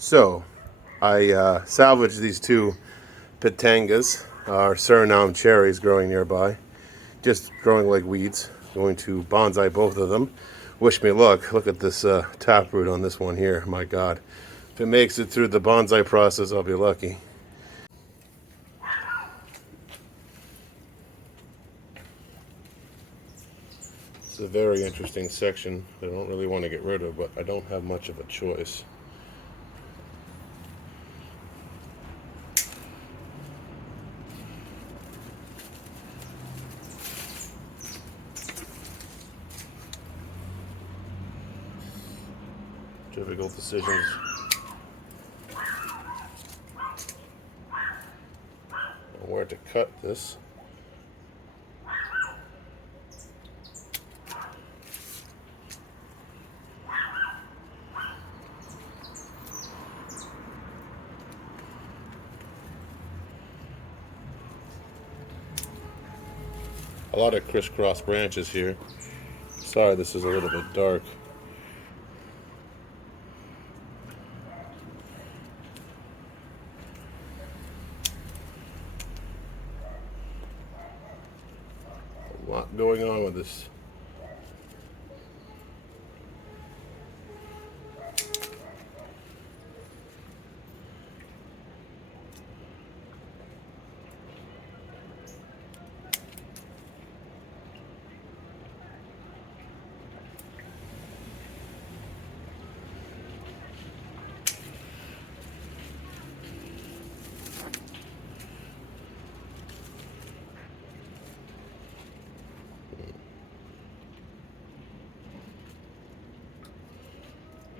So, I salvaged these two Pitangas, our Suriname cherries growing nearby, just growing like weeds. Going to bonsai both of them. Wish me luck. Look at this taproot on this one here. My God. If it makes it through the bonsai process, I'll be lucky. It's a very interesting section that I don't really want to get rid of, but I don't have much of a choice. Difficult decisions. Where to cut this. A lot of crisscross branches here. Sorry, this is a little bit dark. A lot going on with this.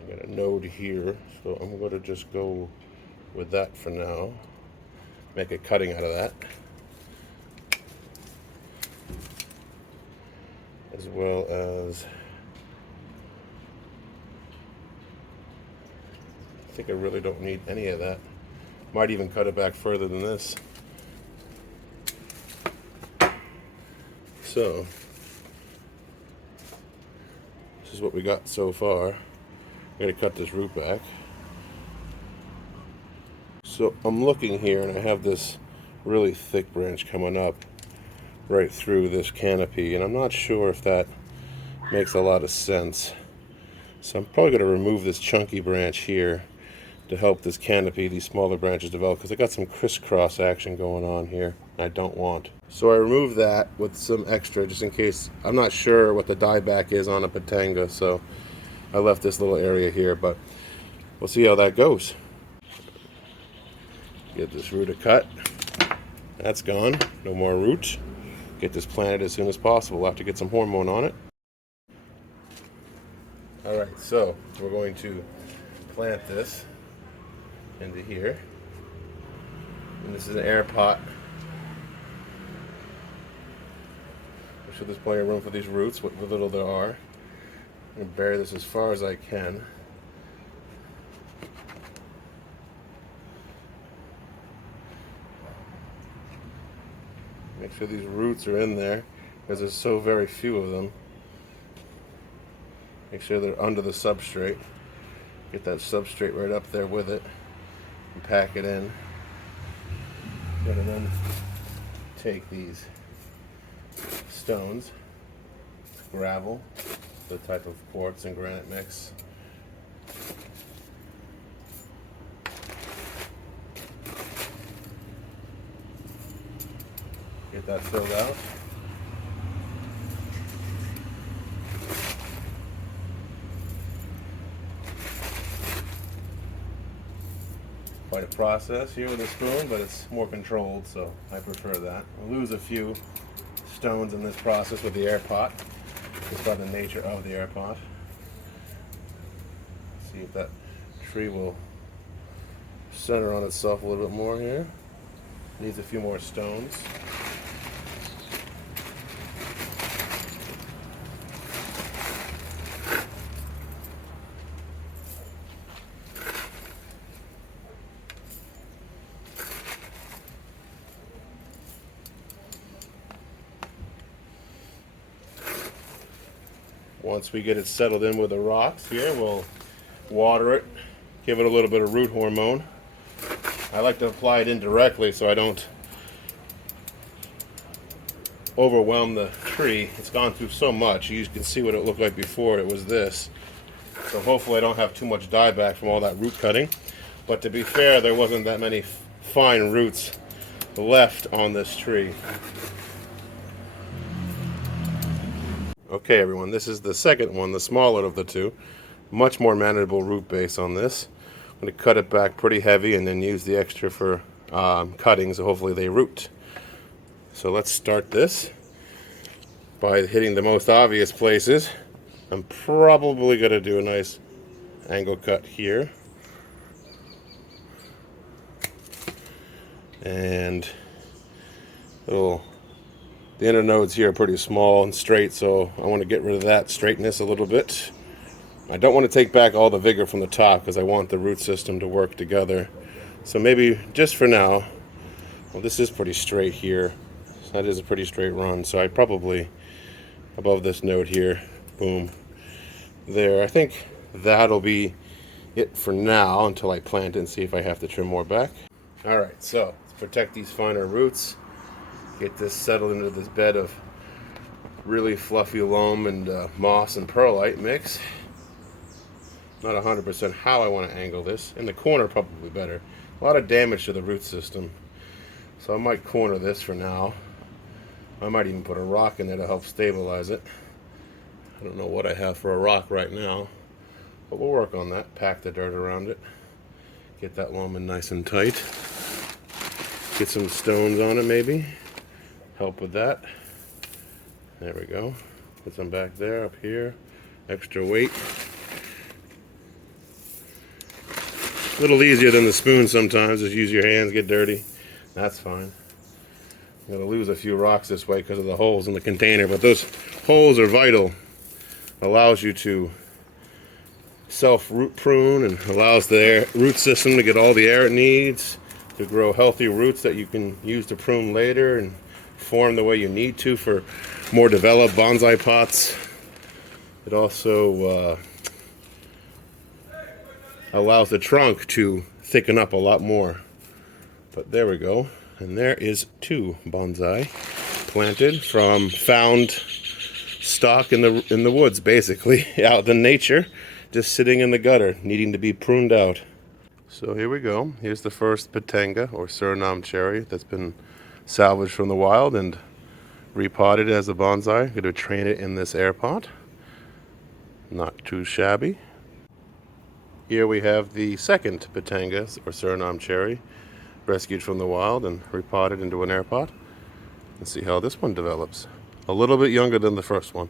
I got a node here, so I'm going to just go with that for now. Make a cutting out of that. As well as, I think I really don't need any of that. Might even cut it back further than this. So, this is what we got so far. I'm going to cut this root back. So I'm looking here and I have this really thick branch coming up right through this canopy, and I'm not sure if that makes a lot of sense. So I'm probably going to remove this chunky branch here to help this canopy, these smaller branches develop, because I got some crisscross action going on here I don't want. So I removed that with some extra just in case. I'm not sure what the dieback is on a Pitanga, so I left this little area here, but we'll see how that goes. Get this root a cut. That's gone. No more roots. Get this planted as soon as possible. We'll have to get some hormone on it. Alright, so we're going to plant this into here. And this is an air pot. I'm sure there's plenty of room for these roots, what little there are. I'm going to bury this as far as I can. Make sure these roots are in there because there's so very few of them. Make sure they're under the substrate. Get that substrate right up there with it and pack it in. And then take these stones, gravel, the type of quartz and granite mix. Get that filled out. Quite a process here with a spoon, but it's more controlled, so I prefer that. We'll lose a few stones in this process with the air pot, just by the nature of the air pot. See if that tree will center on itself a little bit more here. Needs a few more stones. Once we get it settled in with the rocks here, we'll water it give it a little bit of root hormone. I like to apply it indirectly so I don't overwhelm the tree. It's gone through so much. You can see what it looked like before. It was this. So hopefully I don't have too much dieback from all that root cutting. But to be fair, there wasn't that many fine roots left on this tree. Okay everyone, this is the second one, the smaller of the two. Much more manageable root base on this. I'm going to cut it back pretty heavy and then use the extra for cutting, so hopefully they root. So let's start this by hitting the most obvious places. I'm probably going to do a nice angle cut here. And the inner nodes here are pretty small and straight, so I want to get rid of that straightness a little bit. I don't want to take back all the vigor from the top because I want the root system to work together. So maybe just for now, well, this is pretty straight here. That is a pretty straight run, so I probably above this node here, boom, there. I think that'll be it for now until I plant it and see if I have to trim more back. All right, so let's protect these finer roots. Get this settled into this bed of really fluffy loam and moss and perlite mix. Not 100% how I want to angle this. In the corner, probably better. A lot of damage to the root system. So I might corner this for now. I might even put a rock in there to help stabilize it. I don't know what I have for a rock right now, but we'll work on that. Pack the dirt around it. Get that loam in nice and tight. Get some stones on it maybe. Help with that. There we go. Put some back there, up here. Extra weight. A little easier than the spoon sometimes. Just use your hands, get dirty. That's fine. I'm going to lose a few rocks this way because of the holes in the container, but those holes are vital. Allows you to self-root prune and allows the root system to get all the air it needs to grow healthy roots that you can use to prune later and form the way you need to for more developed bonsai pots. It also allows the trunk to thicken up a lot more. But there we go. And there is 2 bonsai planted from found stock in the woods, basically, out in nature, just sitting in the gutter, needing to be pruned out. So here we go. Here's the first Pitanga, or Suriname cherry, that's been salvaged from the wild and repotted as a bonsai. I'm going to train it in this air pot. Not too shabby. Here we have the second Pitanga, or Suriname cherry, rescued from the wild and repotted into an air pot. Let's see how this one develops. A little bit younger than the first one.